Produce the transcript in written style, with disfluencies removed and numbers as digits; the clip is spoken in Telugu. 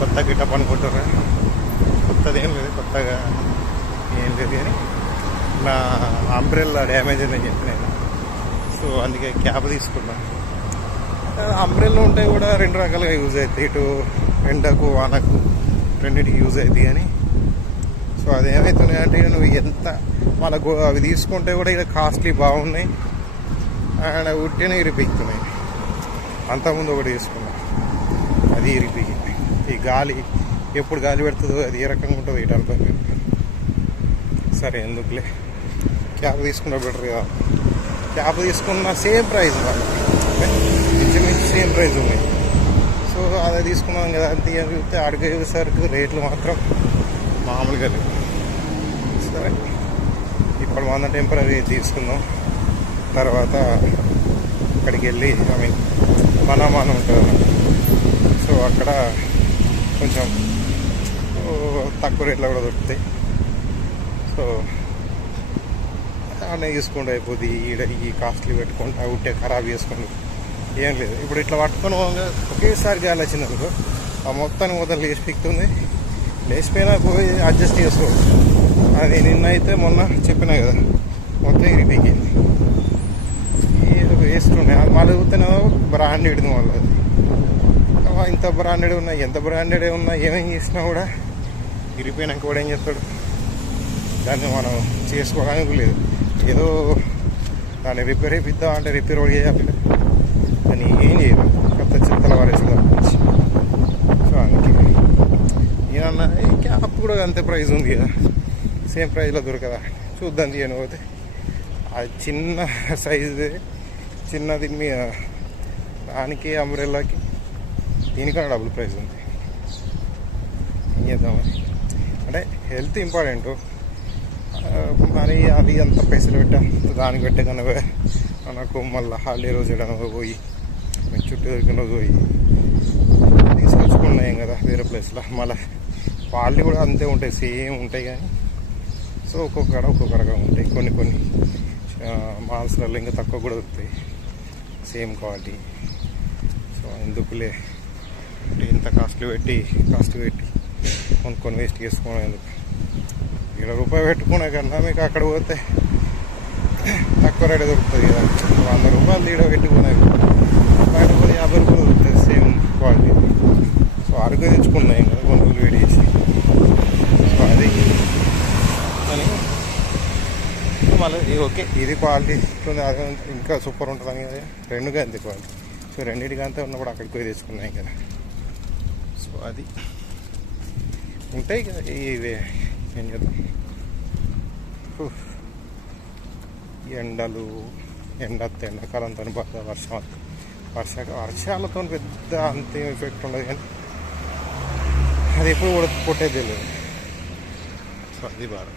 కొత్త గిటప్ అనుకుంటారా? కొత్తది ఏం లేదు, కొత్తగా ఏం లేదు. కానీ నా అంబ్రెల్లా డ్యామేజ్ అయిందని చెప్పిన, సో అందుకే క్యాబ్ తీసుకున్నా. అంబ్రెల్లా ఉంటే కూడా రెండు రకాలుగా యూజ్ అవుతాయి, ఇటు ఎండకు వానకు రెండింటికి యూజ్ అవుతాయి. కానీ సో అది ఏమవుతున్నాయి అంటే నువ్వు ఎంత మనకు అవి తీసుకుంటే కూడా ఇక కాస్ట్లీ బాగున్నాయి అండ్ ఉట్టినే ఇరిపిస్తున్నాయి. అంతకుముందు ఒకటి తీసుకున్నా, అది ఇరిపిగింది. ఈ గాలి ఎప్పుడు గాలి పెడుతుందో అది ఏ రకంగా ఉంటుందో ఇటు అర్థం లేదు. సరే ఎందుకులే, క్యాబ్ తీసుకున్న బెటర్ కదా. క్యాబ్ తీసుకున్న సేమ్ ప్రైస్, ఇంచుమించు సేమ్ ప్రైస్ ఉన్నాయి. సో అదే తీసుకున్నాం కదా అంతే. చూస్తే అడిగేసరికి రేట్లు మాత్రం మామూలుగా లేవు. సరే ఇప్పుడు మన టెంపరీ తీసుకుందాం, తర్వాత అక్కడికి వెళ్ళి మనం ఉంటుంది, సో అక్కడ కొంచెం తక్కువ రేట్లో కూడా దొరుకుతాయి. సో అన్నీ తీసుకుంటూ అయిపోద్ది. ఈడ ఈ కాస్ట్లీ పెట్టుకుంటా ఉంటే ఖరాబ్ చేసుకుంటూ ఏం లేదు. ఇప్పుడు ఇట్లా పట్టుకొని ఒకేసారి గాలి వచ్చింది అనుకో, ఆ మొత్తం లేచి పిక్తుంది. లేచిపోయినా పోయి అడ్జస్ట్ చేసుకోవచ్చు. అది నిన్నైతే మొన్న చెప్పినా కదా, మొత్తం ఇరిపిక్కింది. ఏదో వేస్ట్ ఉన్నాయి. అది మళ్ళీ చూస్తేనే బ్రాండెడ్ మళ్ళీ. అది ఇంత బ్రాండెడ్ ఉన్నాయి, ఎంత బ్రాండెడ్ ఉన్నా ఏమేం చేసినా కూడా ఇరిపోయినాక కూడా ఏం చేస్తాడు, దాన్ని మనం చేసుకోవడానికి లేదు. ఏదో దాన్ని రిపేర్ అయిపోద్దాం అంటే రిపేర్ కూడా చేయాలి, దాన్ని ఏం చేయదు, కొత్త చెత్తల వారేస్తుందా. సో అందుకే నేనన్నా ఈ క్యాప్ కూడా అంతే ప్రైస్ ఉంది కదా, సేమ్ ప్రైస్లో దొరకదా చూద్దాం తీయని పోతే. అది చిన్న సైజు, చిన్నది మీద దానికి అంబ్రెల్లాకి దీనికన్నా డబుల్ ప్రైస్ ఉంది. ఏం చేద్దామని అంటే హెల్త్ ఇంపార్టెంట్, మరి అది అంత పైసలు పెట్టా దానికి పెట్టే కన్నా నాకు మళ్ళీ హాలిడే రోజు ఎడన పోయి చుట్టూ దొరికిన రోజు పోయి తీసుకొచ్చుకున్నాం కదా వేరే ప్లేస్లో. మళ్ళీ వాళ్ళు కూడా అంతే ఉంటాయి, సేమ్ ఉంటాయి. కానీ సో ఒక్కొక్క రకంగా ఉంటాయి. కొన్ని మాల్స్లలో ఇంకా తక్కువ కూడా దొరుకుతాయి, సేమ్ క్వాలిటీ. సో ఎందుకులే అంటే ఇంత కాస్ట్ పెట్టి కొన్ని వేస్ట్ చేసుకోవడం ఎందుకు. ₹1 పెట్టుకునే కన్నా మీకు అక్కడ పోతే తక్కువ రేటు దొరుకుతుంది కదా. ₹100 ఈడ పెట్టుకునే బయట పోతే ₹50 దొరుకుతుంది సేమ్ క్వాలిటీ. సో అరకు తెచ్చుకున్నాయి కదా కొన్ని రోజులు వేడి చేసి. సో అది అని మళ్ళీ ఓకే ఇది క్వాలిటీ అదే ఇంకా సూపర్ ఉంటుందని కదా, రెండుగా అంతే క్వాలిటీ. సో రెండింటికంతే ఉన్నప్పుడు అక్కడికి పోయి తెచ్చుకున్నాయి కదా. సో అది ఉంటాయి కదా ఇవే. ఏం చేద్దాం, ఎండాకాలంతో బాగా వర్షాలతో పెద్ద అంతే ఎఫెక్ట్ ఉండదు. కానీ అది ఎప్పుడు కూడా కొట్టేది తెలియదు. సో అది బాగా